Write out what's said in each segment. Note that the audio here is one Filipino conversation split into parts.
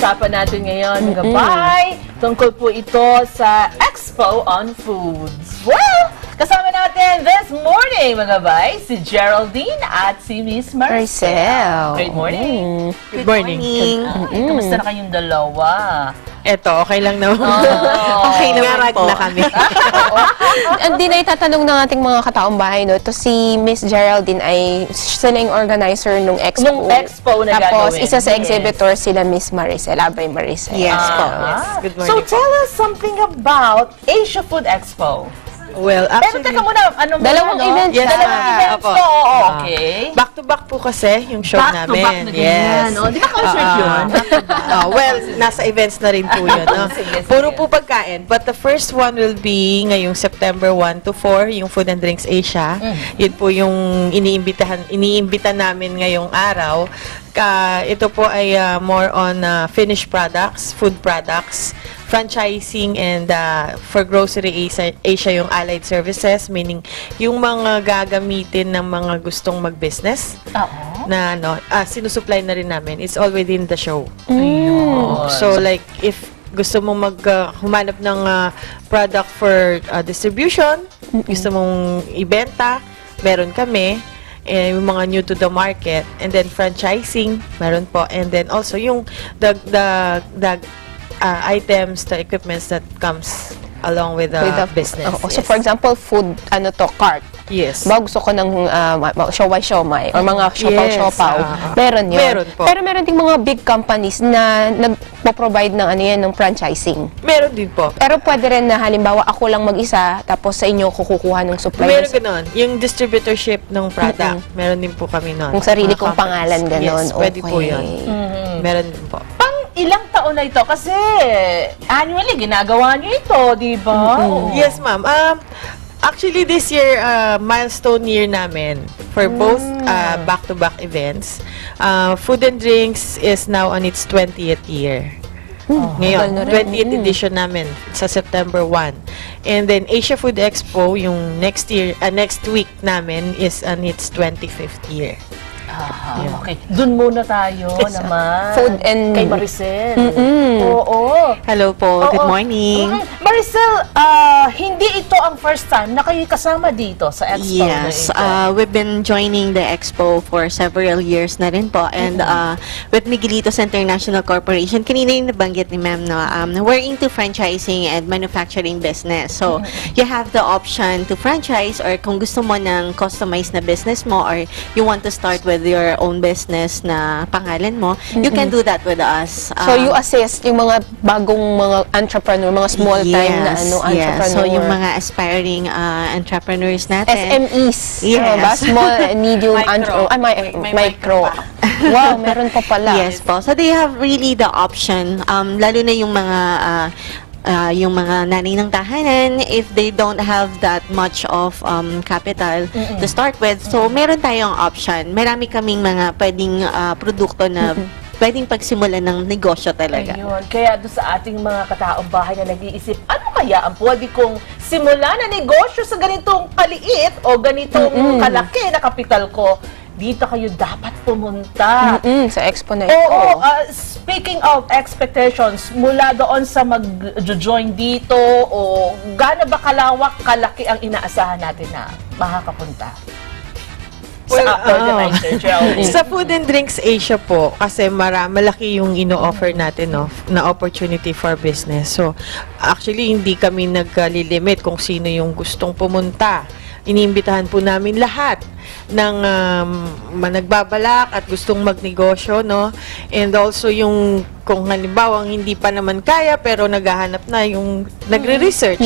pag-uusapan natin ngayon, mga bay. Tungkol po ito sa Expo on Foods. Well, kasama natin this morning, mga bay, si Geraldine at si Miss Maricel. Good morning. Good morning. Kamusta na kayong dalawa? Eto, okay lang naman. Okay naman po. na kami. Hindi na itatanong ng ating mga kataong bahay, no? Ito si Miss Geraldine ay sila yung organizer nung expo. Nung expo na Tapos, gagawin. isa sa exhibitor sila Miss Maricel, Abay Maricel. Yes po. Good morning. So, tell us something about Asia Food Expo. Well, Pero actually, teka muna, ano ba Dalawang yan, no? events Yes, na. dalawang events Opo. to. Oo, okay. back-to-back po kasi yung show Back to namin. back na ganyan, no? Di ba concert yun? Well, nasa events na rin po yun. No? Sige, sige. Puro po pagkain. But the first one will be ngayong September 1 to 4, yung Food and Drinks Asia. Yun po yung iniimbita namin ngayong araw. Ito po ay more on finished products, food products, franchising, and for grocery Asia yung allied services, meaning yung mga gagamitin ng mga gustong mag-business na sinusupply na rin namin. It's all within the show. Ayun. So like if gusto mong humanap ng product for distribution, gusto mong ibenta, meron kami. Yung mga new to the market, and then franchising, meron po, and then also yung the items, the equipments that comes along with the business. So, for example, food, cart. Yes. Ba, gusto ko ng siomay or mga siopaw-siopaw. Meron yun. Meron po. Pero meron ding mga big companies na nagpo-provide ng ng franchising. Meron din po. Pero pwede rin na halimbawa ako lang mag-isa tapos sa inyo kukuha ng supply. Meron ganon. Yung distributorship ng product, meron din po kami nun. Yung sarili Mga kong companies. pangalan, ganon. Yes, pwede po Okay. yun. Meron din po. Ilang taon na ito? Kasi annually, ginagawa niyo ito, di ba? Yes, ma'am. Actually, this year, milestone year namin for both back-to-back events. Food and Drinks is now on its 20th year. Ngayon, 20th edition namin sa September 1. And then Asia Food Expo, yung next week namin is on its 25th year. Okay. Doon muna tayo naman. Food and- Kay Maricel. Oo. Hello po. Good morning. Maricel, hindi ito ang first time na kayo kasama dito sa expo na Yes, ito. we've been joining the expo for several years na rin po. And with Miguelitos International Corporation, kanina yung nabanggit ni ma'am, no, we're into franchising and manufacturing business. So, you have the option to franchise, or kung gusto mo ng customized na business mo, or you want to start with your own business na pangalan mo, you can do that with us. So, you assist yung mga bagong mga entrepreneur, mga small-time na entrepreneur. So, yung mga aspiring entrepreneurs natin. SMEs. Yes. Ba? Small and medium Micro. micro. Wow, meron pa pala. Yes po. So, they have really the option, lalo na yung mga nanay ng tahanan, if they don't have that much of capital to start with. So, meron tayong option. Marami kaming mga pwedeng produkto na pwedeng pagsimulan ng negosyo talaga. Ayun. Kaya doon sa ating mga kataong bahay na nag-iisip, ano kaya ang pwede kong simulan na negosyo sa ganitong kaliit o ganitong kalaki na kapital ko? Dito kayo dapat pumunta. Sa expo na ito. Oo, speaking of expectations, mula doon sa mag-join dito, o gaano ba kalawak, kalaki ang inaasahan natin na makakapunta? Well, Sa organizer, Geraldine. Sa Food and Drinks Asia po, kasi malaki yung ino-offer natin, no, na opportunity for business. So, actually, hindi kami naglilimit kung sino yung gustong pumunta. Iniimbitahan po namin lahat ng nagbabalak at gustong magnegosyo, no? And also yung kung halimbawa hindi pa naman kaya pero naghahanap na, yung nagre-research,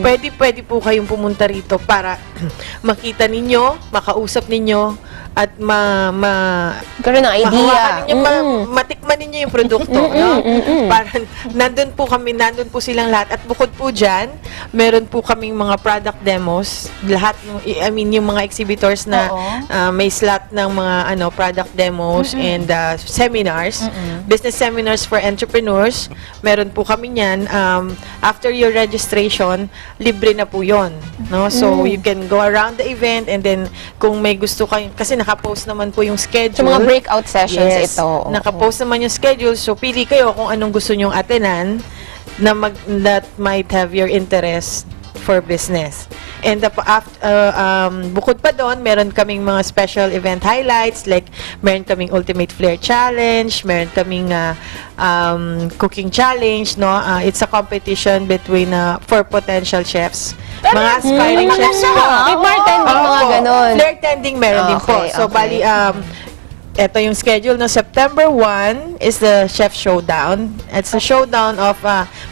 pwede po kayong pumunta rito para makita ninyo, makausap ninyo, at Karoon ng idea. mahawakan ninyo, matikman ninyo yung produkto, no? Parang nandun po silang lahat. At bukod po dyan, meron po kaming mga product demos, lahat, yung mga exhibitors na may slot ng mga product demos and seminars, business seminars for entrepreneurs. Meron po kami niyan. After your registration, libre na po yon, no? So you can go around the event, and then kung may gusto kayo, kasi nakapost naman po yung schedule. So, mga breakout sessions Yes, ito. nakapost naman yung schedule, so pili kayo kung anong gusto nyong attenan that might have your interest for business. And bukod pa doon, meron kaming mga special event highlights, like meron kaming Ultimate Flair Challenge, meron kaming cooking challenge, no? It's a competition between for potential chefs. Mga aspiring chefs po. May bartending, mga Opo. ganon. Flair tending meron din po. So, bali, ito yung schedule no. September 1 is the chef showdown. It's a showdown of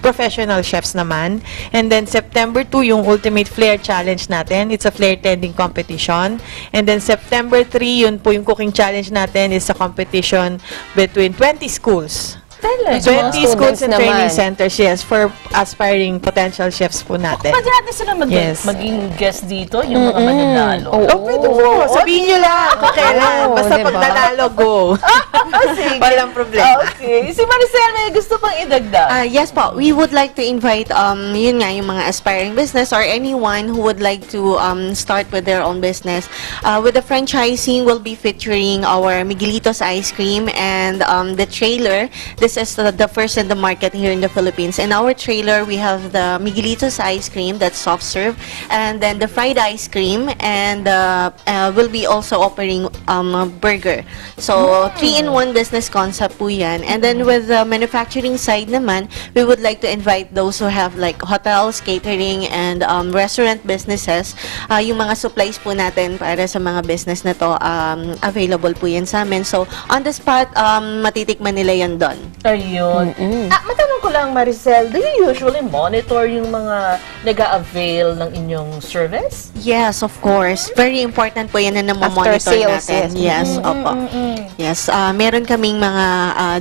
professional chefs naman. And then September 2 yung Ultimate Flair Challenge natin. It's a flair tending competition. And then September 3 yun po yung cooking challenge natin. It's a competition between 20 schools. Talaga? So, mga 20 schools and students training naman. centers, yes, for aspiring potential chefs po natin. Pwede natin sila Yes. maging guest dito, yung mga mananalo. Oo. Oh, pwede po. Sabihin nyo lang kung kailan. Oo, Basta diba? pag nanalo, go. Sige. Walang problema. Okay. Si Maricel, may gusto pang idagdag. Yes po, we would like to invite, yun nga, yung mga aspiring business or anyone who would like to start with their own business. With the franchising, we'll be featuring our Miguelitos ice cream and the trailer. This is the first in the market here in the Philippines. In our trailer, we have the Miguelitos ice cream, that's soft serve, and then the fried ice cream, and we'll be also offering a burger. So, 3-in-1 business concept po yan. And then with the manufacturing side naman, we would like to invite those who have like hotels, catering, and restaurant businesses. Yung mga supplies po natin para sa mga business na to, available po yan sa amin. So, on the spot, matitikman nila yan doon. Ayun. Matanong ko lang, Maricel, do you usually monitor yung mga nag-a-avail ng inyong service? Yes, of course. Very important po yan na namomonitor After sales, natin. Yes, opo. Yes, meron kaming mga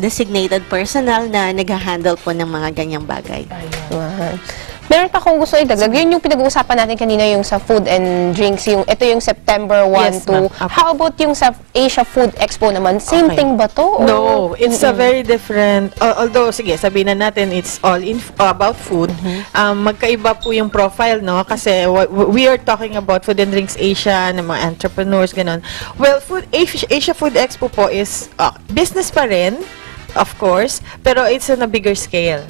designated personnel na nag-handle po ng mga ganyang bagay. Ayan. Meron pa akong gusto idagdag. Yun yung pinag-uusapan natin kanina yung sa food and drinks. Ito yung September 1 Yes, to... ma'am. Apo. How about yung sa Asia Food Expo naman? Same Okay. thing ba to? Or- No, it's a very different, although, sige, sabihin na natin, it's all about food. Magkaiba po yung profile, no? Kasi we are talking about Food and Drinks Asia, ng mga entrepreneurs, ganon. Well, Asia Food Expo po is business pa rin, of course, pero it's on a bigger scale.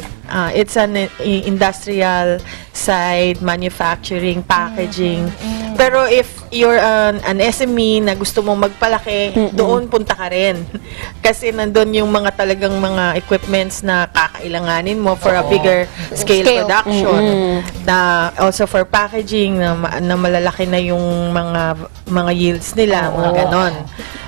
It's an industrial side, manufacturing, packaging. Pero if you're an SME na gusto mong magpalaki, doon punta ka rin. Kasi nandun yung mga talagang mga equipments na kakailanganin mo for a bigger scale production. Na also for packaging, na malalaki na yung mga yields nila, mga ganon.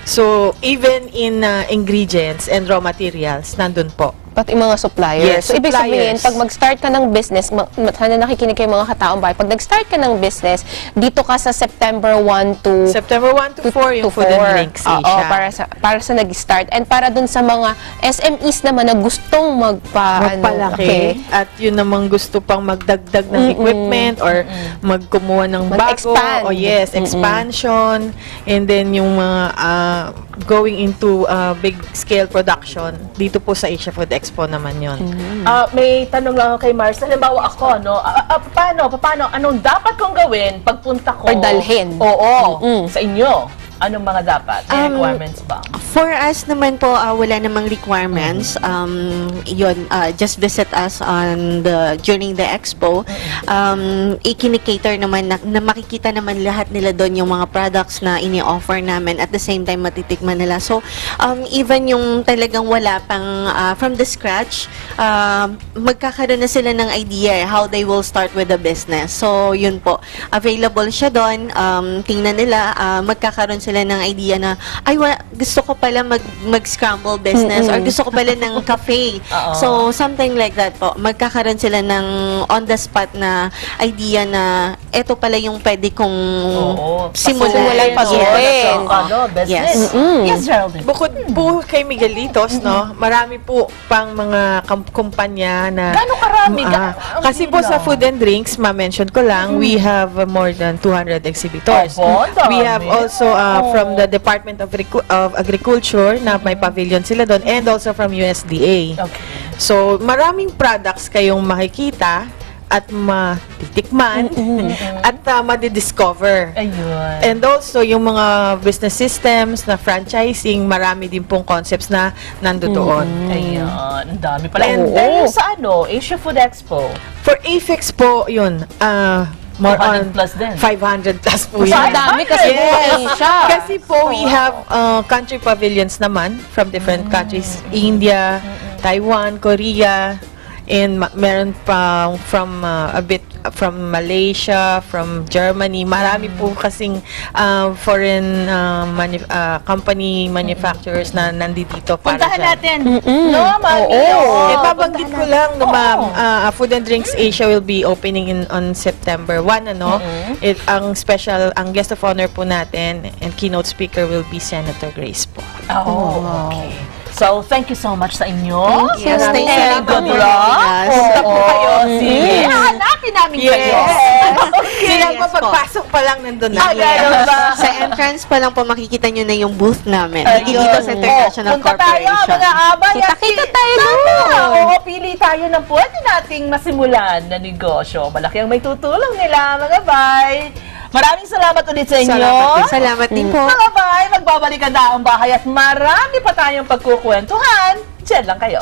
So, even in ingredients and raw materials, nandun po. Pati mga suppliers. Yes, So, ibig sabihin, suppliers. pag mag-start ka ng business, sana nakikinig kayo mga kataong bahay, pag nag-start ka ng business, dito ka sa September 1 to September 1 to 4 yung Food and Drinks Asia. Oo, para sa nag-start. And para dun sa mga SMEs naman na gustong magpalaki. At yun namang gusto pang magdagdag ng equipment or magkumuha ng bago. Mag-expand. O yes, expansion. And then yung mga going into big scale production. Dito po sa Asia Food Expo naman yun. May tanong lang ako kay Maricel. Halimbawa ako, no? Paano? Anong dapat kong gawin pagpunta ko? Or dalhin. Oo. Sa inyo. Anong mga dapat? May requirements ba? For us naman po, wala namang requirements. Just visit us during the expo. Ikinikater naman na makikita naman lahat nila doon yung mga products na ini-offer namin. At the same time, matitikman nila. So, even yung talagang wala pang from the scratch, magkakaroon na sila ng idea how they will start with the business. So, yun po. Available siya doon. Tingnan nila, magkakaroon sila ng idea na, gusto ko pala mag-scramble business or gusto ko pala ng cafe. So, something like that po. Magkakaroon sila ng on-the-spot na idea na eto pala yung pwede kong simulan. Pasukin. Business. Yes, Geraldine. Bukod po kay Miguelitos, no, marami po pang mga kumpanya na... Gano'ng karami? Kasi po sa Food and Drinks, ma-mention ko lang, we have more than 200 exhibitors. We have also from the Department of Agriculture na may pavilion sila doon and also from USDA. Okay. So, maraming products kayong makikita at matitikman at madidiscover. Ayun. And also, yung mga business systems na franchising, marami din pong concepts na nandoon. Ayun. Ang dami pala. And Oo. then yung sa Asia Food Expo. For AFEX po, yun, more 200 on plus din. 500 plus po Mas yan. madami kasi po Asia. Kasi po, we have country pavilions naman from different countries. India, Taiwan, Korea, and meron pa from a bit from Malaysia, from Germany. Marami po kasing foreign company manufacturers na nandito para Puntahan dyan. natin. No, Mami. Babanggit ko lang, no, ma'am, Food and Drinks Asia will be opening on September 1, ano? Ang special, ang guest of honor po natin and keynote speaker will be Senator Grace po. Okay. So, thank you so much sa inyo. Yes, thank you. And good luck. Punta po kayo. Sige. Hanapin namin kayo. Sila Yes po, po. pagpasok pa lang nandun na. Ganun ba? Sa entrance pa lang po makikita nyo na yung booth namin. Ayun. Miguelitos International Punta tayo, Corporation. mga abay. Kita-kita tayo Tama. doon. Oo, pili tayo ng pwede nating masimulan na negosyo. Malaki ang may tutulong nila, mga bay. Maraming salamat ulit sa inyo. Salamat din po. Mga bay, magbabalikan na ang bahay at marami pa tayong pagkukwentuhan. Diyan lang kayo.